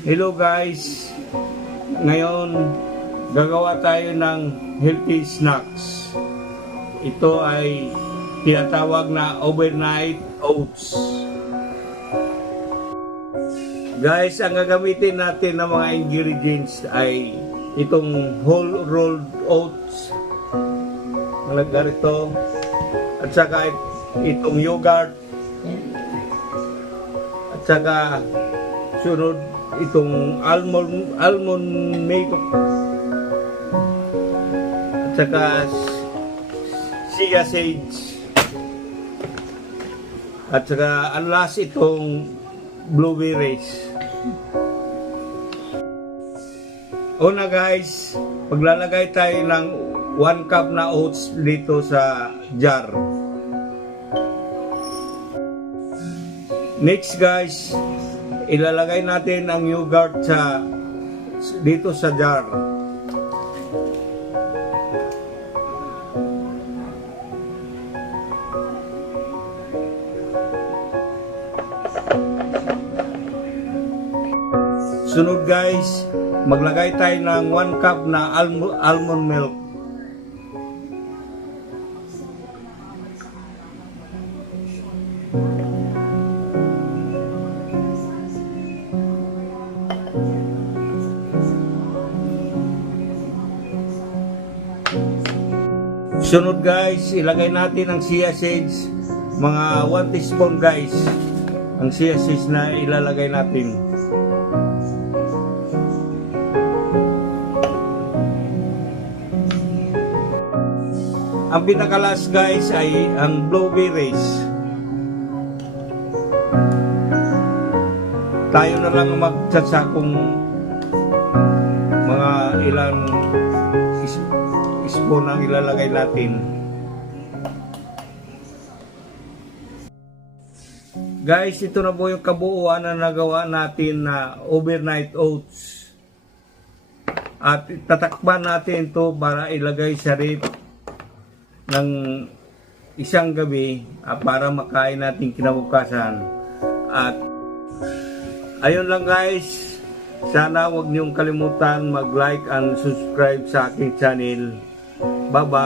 Hello guys, ngayon gagawa tayo ng healthy snacks. Ito ay tinatawag na overnight oats. Guys, ang gagamitin natin ng mga ingredients ay itong whole rolled oats, ganito, at saka itong yogurt, at saka sunod itong almond milk, at saka chia seeds, at saka ang last itong blueberries. Una guys, paglalagay tayo ng 1 cup na oats dito sa jar. Next guys, ilalagay natin ang yogurt dito sa jar. Sunod guys, maglagay tayo ng 1 cup na almond milk. Sunod guys, ilagay natin ang chia seeds, mga 1 teaspoon guys, ang chia seeds na ilalagay natin. Ang pinakalas guys ay ang blueberries. Tayo na lang magsatsa kung mga ilang spoon ang ilalagay natin. Guys, ito na po yung kabuuan na nagawa natin na overnight oats. At tatakpan natin ito para ilagay sa ref ng isang gabi para makain natin kinabukasan. At ayun lang guys, sana huwag niyong kalimutan mag-like and subscribe sa aking channel. Bye bye.